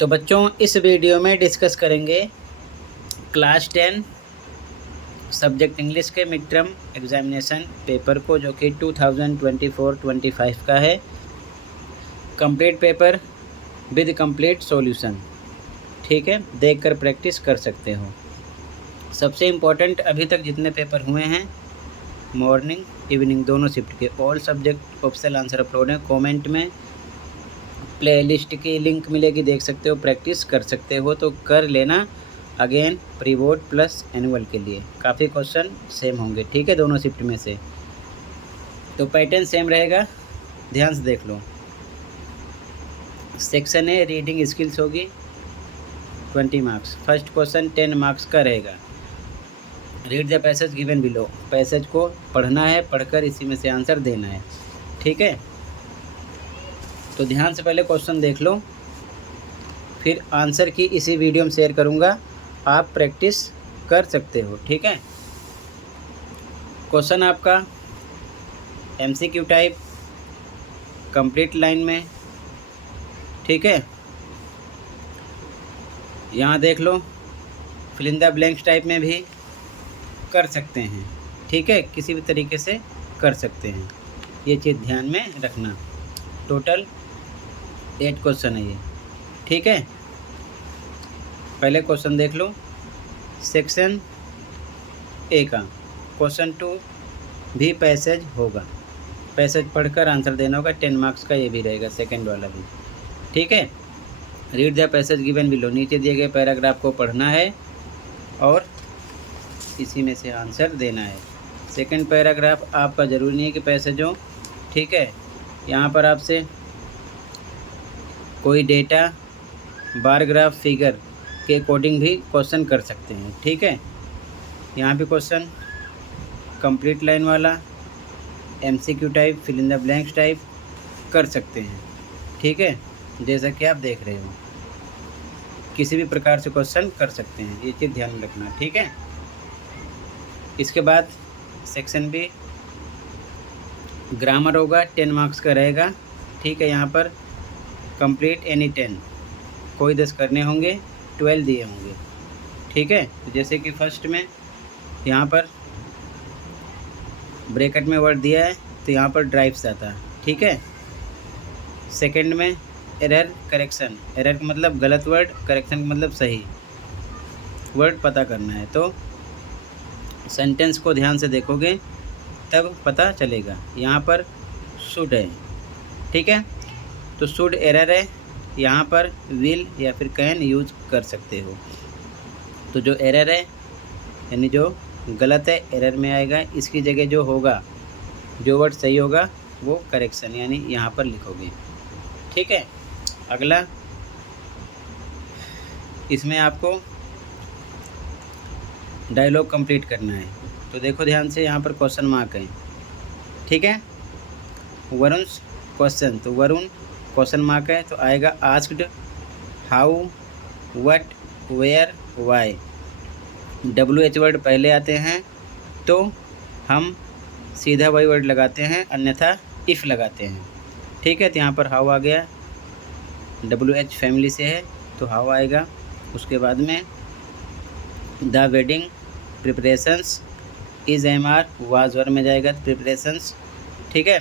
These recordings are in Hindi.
तो बच्चों इस वीडियो में डिस्कस करेंगे क्लास 10 सब्जेक्ट इंग्लिश के मिड टर्म एग्जामिनेशन पेपर को, जो कि 2024-25 का है। Complete paper with complete solution. ठीक है, देखकर प्रैक्टिस कर सकते हो। सबसे इम्पोर्टेंट अभी तक जितने पेपर हुए हैं, मॉर्निंग इवनिंग दोनों शिफ्ट के all subject optional answer upload है। कमेंट में प्लेलिस्ट की लिंक मिलेगी, देख सकते हो, प्रैक्टिस कर सकते हो तो कर लेना। Again pre board plus annual के लिए काफ़ी क्वेश्चन सेम होंगे। ठीक है, दोनों शिफ्ट में से तो पैटर्न सेम रहेगा, ध्यान से देख लो। सेक्शन ए रीडिंग स्किल्स होगी 20 मार्क्स। फर्स्ट क्वेश्चन 10 मार्क्स का रहेगा। Read the passage given below, passage को पढ़ना है, पढ़कर इसी में से आंसर देना है। ठीक है, तो ध्यान से पहले क्वेश्चन देख लो, फिर आंसर की इसी वीडियो में शेयर करूँगा, आप प्रैक्टिस कर सकते हो। ठीक है, क्वेश्चन आपका MCQ टाइप कंप्लीट लाइन में। ठीक है, यहाँ देख लो, fill in the blanks type में भी कर सकते हैं। ठीक है, किसी भी तरीके से कर सकते हैं, ये चीज़ ध्यान में रखना। टोटल 8 क्वेश्चन है ये। ठीक है, पहले क्वेश्चन देख लो, सेक्शन ए का क्वेश्चन 2 भी पैसेज होगा, पैसेज पढ़कर आंसर देना होगा। 10 मार्क्स का ये भी रहेगा, सेकंड वाला भी। ठीक है, read the passage given below, नीचे दिए गए पैराग्राफ को पढ़ना है और इसी में से आंसर देना है। सेकंड पैराग्राफ आपका ज़रूरी नहीं है कि पैसेज हो। ठीक है, यहाँ पर आपसे कोई डेटा, बार ग्राफ, फिगर के अकॉर्डिंग भी क्वेश्चन कर सकते हैं। ठीक है, यहाँ भी क्वेश्चन कंप्लीट लाइन वाला, MCQ type, fill in the blanks type कर सकते हैं। ठीक है, जैसा कि आप देख रहे हो, किसी भी प्रकार से क्वेश्चन कर सकते हैं, ये चीज़ ध्यान में रखना। ठीक है, इसके बाद सेक्शन बी ग्रामर होगा, 10 मार्क्स का रहेगा। ठीक है, यहाँ पर कंप्लीट एनी 10, कोई 10 करने होंगे, 12 दिए होंगे। ठीक है, तो जैसे कि फर्स्ट में यहाँ पर ब्रैकेट में वर्ड दिया है तो यहाँ पर ड्राइव्स आता है। ठीक है, सेकंड में एरर करेक्शन, एरर का मतलब गलत वर्ड, करेक्शन का मतलब सही वर्ड पता करना है। तो सेंटेंस को ध्यान से देखोगे तब पता चलेगा। यहाँ पर शुड है। ठीक है, तो शुड एरर है, यहाँ पर विल या फिर कैन यूज कर सकते हो। तो जो एरर है यानी जो गलत है एरर में आएगा, इसकी जगह जो होगा, जो वर्ड सही होगा वो करेक्शन यानी यहाँ पर लिखोगे। ठीक है, अगला इसमें आपको डायलॉग कंप्लीट करना है। तो देखो ध्यान से, यहाँ पर क्वेश्चन मार्क है। ठीक है, वरुण क्वेश्चन, तो वरुण क्वेश्चन मार्क है तो आएगा asked, how, what, where, why. WH word पहले आते हैं तो हम सीधा वही वर्ड लगाते हैं, अन्यथा इफ़ लगाते हैं। ठीक है, तो यहाँ पर हाउ आ गया, WH फैमिली से है तो हाउ आएगा। उसके बाद में the wedding preparations is MR, was verb में जाएगा प्रिपरेशंस। ठीक है,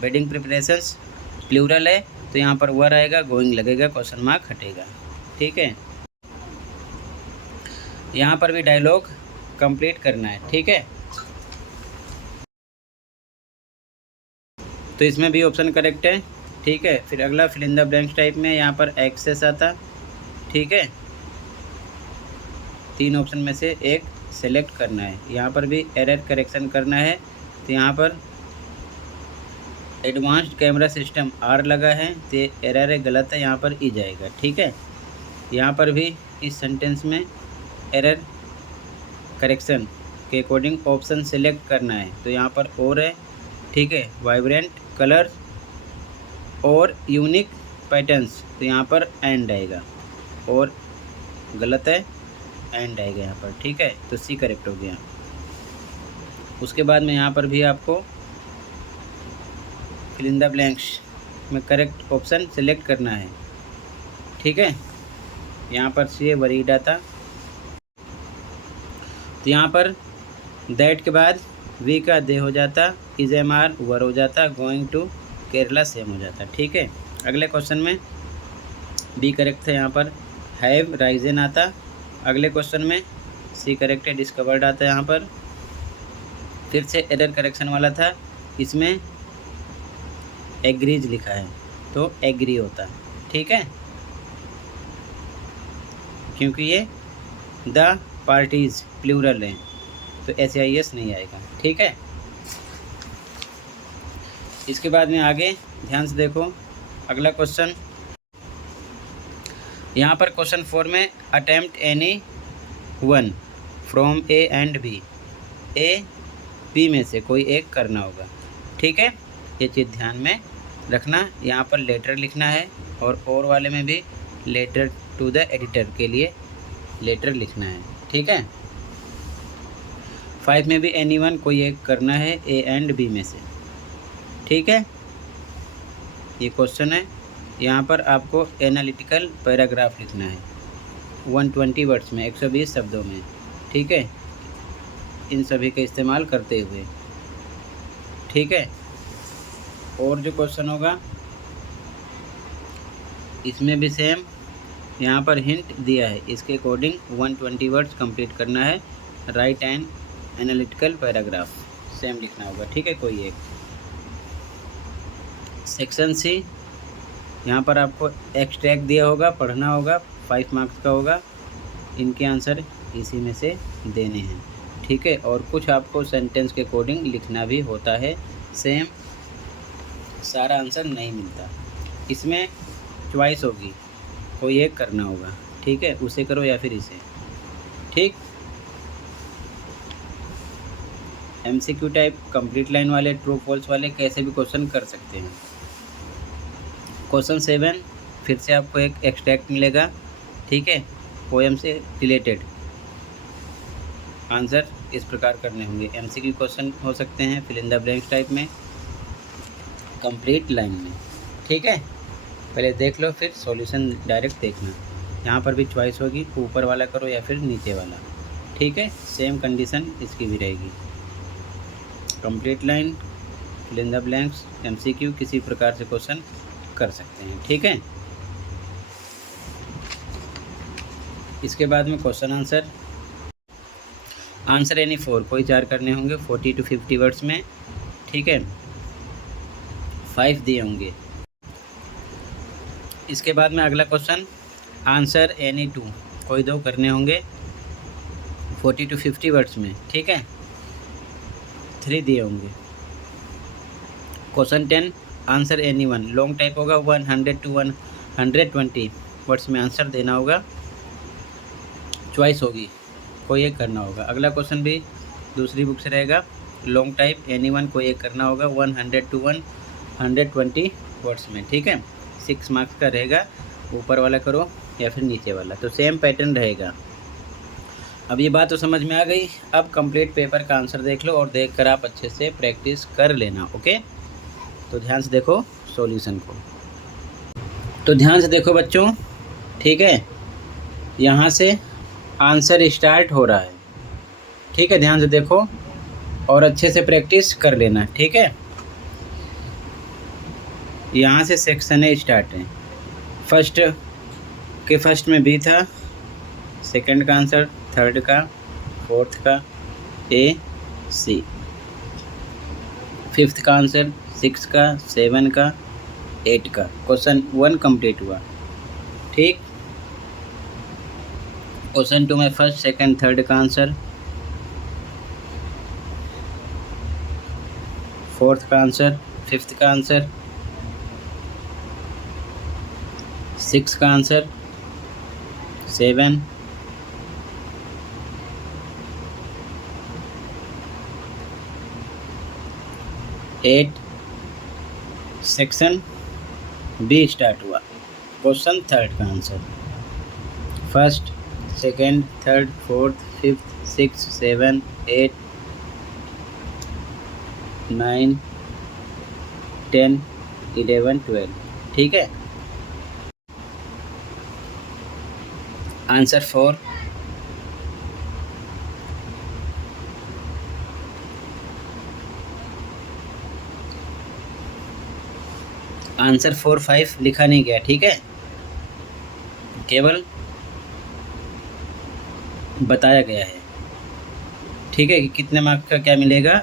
वेडिंग प्रिपरेशंस प्लूरल है तो यहाँ पर वर आएगा, गोइंग लगेगा, क्वेश्चन मार्क हटेगा। ठीक है, यहाँ पर भी डायलॉग कंप्लीट करना है। ठीक है, तो इसमें भी ऑप्शन करेक्ट है। ठीक है, फिर अगला fill in the blanks type में यहाँ पर एक्सेस आता। ठीक है, 3 ऑप्शन में से एक सेलेक्ट करना है। यहाँ पर भी एरर करेक्शन करना है तो यहाँ पर एडवांस्ड कैमरा सिस्टम R लगा है तो एरर है, गलत है, यहाँ पर ई जाएगा। ठीक है, यहाँ पर भी इस सेंटेंस में एरर करेक्शन के अकॉर्डिंग ऑप्शन सेलेक्ट करना है तो यहाँ पर और है। ठीक है, वाइब्रेंट कलर और यूनिक पैटर्न्स तो यहाँ पर एंड आएगा, और गलत है, एंड आएगा यहाँ पर। ठीक है, तो सी करेक्ट हो गया। उसके बाद में यहाँ पर भी आपको फिल इन द ब्लैंक्स में करेक्ट ऑप्शन सेलेक्ट करना है। ठीक है, यहाँ पर सी है वरी डाटा। तो यहाँ पर दैट के बाद वी का दे हो जाता, इज एम आर वर हो जाता, गोइंग टू केरला सेम हो जाता। ठीक है, अगले क्वेश्चन में बी करेक्ट था, यहाँ पर हैव राइजन आता। अगले क्वेश्चन में सी करेक्ट है, डिस्कवर्ड आता है। यहाँ पर फिर से एरर करेक्शन वाला था, इसमें एग्रीज लिखा है तो एग्री होता। ठीक है, क्योंकि ये द पार्टीज प्लूरल है तो SIS नहीं आएगा। ठीक है, इसके बाद में आगे ध्यान से देखो अगला क्वेश्चन। यहाँ पर क्वेश्चन 4 में attempt any one from A and B, A B में से कोई एक करना होगा। ठीक है, ये चीज़ ध्यान में रखना। यहाँ पर लेटर लिखना है और वाले में भी लेटर टू द एडिटर के लिए लेटर लिखना है। ठीक है, 5 में भी एनी वन कोई एक करना है ए एंड बी में से। ठीक है, ये क्वेश्चन है। यहाँ पर आपको एनालिटिकल पैराग्राफ लिखना है 120 वर्ड्स में, 120 शब्दों में। ठीक है, इन सभी का इस्तेमाल करते हुए। ठीक है, और जो क्वेश्चन होगा इसमें भी सेम यहाँ पर हिंट दिया है, इसके अकॉर्डिंग 120 वर्ड्स कंप्लीट करना है। Right and analytical paragraph same लिखना होगा। ठीक है, कोई एक। सेक्शन सी, यहाँ पर आपको एक्सट्रैक्ट दिया होगा, पढ़ना होगा, 5 मार्क्स का होगा। इनके आंसर इसी में से देने हैं। ठीक है, और कुछ आपको सेंटेंस के अकॉर्डिंग लिखना भी होता है। सेम, सारा आंसर नहीं मिलता, इसमें चॉइस होगी, कोई एक करना होगा। ठीक है, उसे करो या फिर इसे। ठीक, MCQ टाइप कंप्लीट लाइन वाले, ट्रू फॉल्स वाले कैसे भी क्वेश्चन कर सकते हैं। क्वेश्चन 7 फिर से आपको एक एक्सट्रैक्ट मिलेगा। ठीक है, पोएम से रिलेटेड आंसर इस प्रकार करने होंगे। MCQ क्वेश्चन हो सकते हैं fill in the blanks type में, कंप्लीट लाइन में। ठीक है, पहले देख लो फिर सॉल्यूशन डायरेक्ट देखना। यहाँ पर भी चॉइस होगी, ऊपर वाला करो या फिर नीचे वाला। ठीक है, सेम कंडीशन इसकी भी रहेगी। Complete line, fill in the blanks, MCQ किसी प्रकार से क्वेश्चन कर सकते हैं। ठीक है, इसके बाद में क्वेश्चन आंसर एनी 4 कोई 4 करने होंगे 40 to 50 वर्ड्स में। ठीक है, 5 दिए होंगे। इसके बाद में अगला क्वेश्चन आंसर एनी 2 कोई 2 करने होंगे 40 to 50 वर्ड्स में। ठीक है, 3 दिए होंगे। Question 10 answer any 1 long type होगा, 100 to 120 वर्ड्स में आंसर देना होगा। चॉइस होगी, कोई एक करना होगा। अगला क्वेश्चन भी दूसरी बुक से रहेगा, लॉन्ग टाइप एनी 1 कोई एक करना होगा, 100 to 120 वर्ड्स में। ठीक है, 6 मार्क्स का रहेगा, ऊपर वाला करो या फिर नीचे वाला, तो सेम पैटर्न रहेगा। अब ये बात तो समझ में आ गई। अब कंप्लीट पेपर का आंसर देख लो और देख कर आप अच्छे से प्रैक्टिस कर लेना। ओके, तो ध्यान से देखो सॉल्यूशन को। तो ध्यान से देखो बच्चों, ठीक है, यहाँ से आंसर स्टार्ट हो रहा है। ठीक है, ध्यान से देखो और अच्छे से प्रैक्टिस कर लेना। ठीक है, यहाँ से सेक्शन ए स्टार्ट है। फर्स्ट में बी था, सेकंड का आंसर, थर्ड का, फोर्थ का ए सी, फिफ्थ का आंसर, 6 का, 7 का, 8 का। क्वेश्चन 1 कंप्लीट हुआ। ठीक, क्वेश्चन 2 में फर्स्ट, सेकंड, थर्ड का आंसर, फोर्थ का आंसर, फिफ्थ का आंसर, 6 का आंसर, 7, 8 सेक्शन बी स्टार्ट हुआ। क्वेश्चन थर्ड का answer, first, second, third, fourth, fifth, 6, 7, 8, 9, 10, 11, 12। ठीक है, आंसर 4, आंसर 4 5 लिखा नहीं गया, ठीक है, केवल बताया गया है, ठीक है, कि कितने मार्क्स का क्या मिलेगा,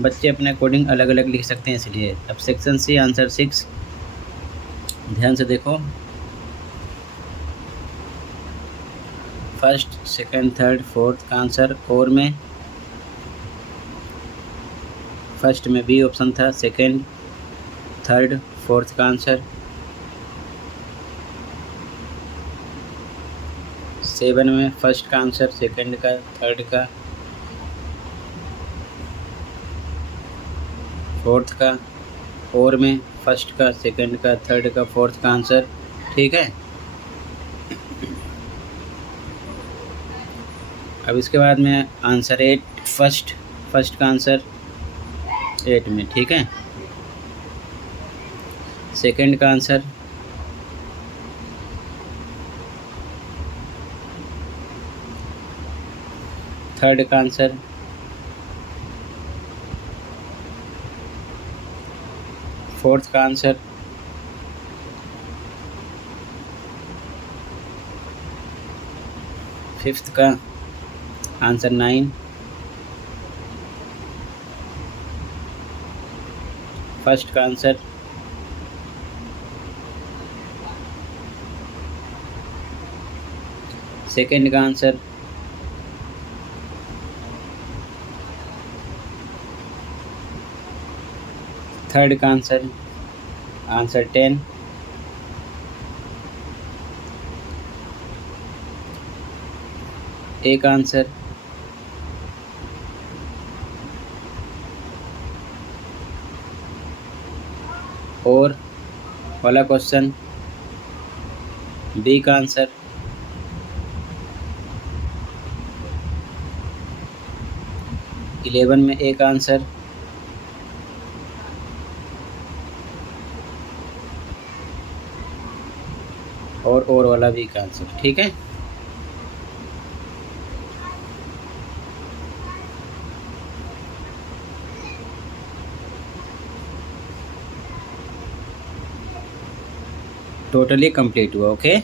बच्चे अपने अकॉर्डिंग अलग अलग लिख सकते हैं इसलिए। अब सेक्शन सी आंसर 6 ध्यान से देखो, फर्स्ट सेकंड थर्ड फोर्थ का आंसर और में, फर्स्ट में बी ऑप्शन था, सेकंड थर्ड फोर्थ का आंसर, 7 में फर्स्ट का आंसर, सेकंड का, थर्ड का, फोर्थ का, और में फर्स्ट का, सेकंड का, थर्ड का, फोर्थ का आंसर, ठीक है। अब इसके बाद में आंसर 8 फर्स्ट का आंसर 8 में, ठीक है, सेकंड का आंसर, थर्ड का आंसर, फोर्थ का आंसर, फिफ्थ का आंसर 9, फर्स्ट का आंसर, सेकंड का आंसर, थर्ड का आंसर, आंसर 10, एक आंसर, और वाला क्वेश्चन बी का आंसर, इलेवन में एक आंसर, और वाला बी का आंसर, ठीक है। टोटली कंप्लीट हुआ, ओके।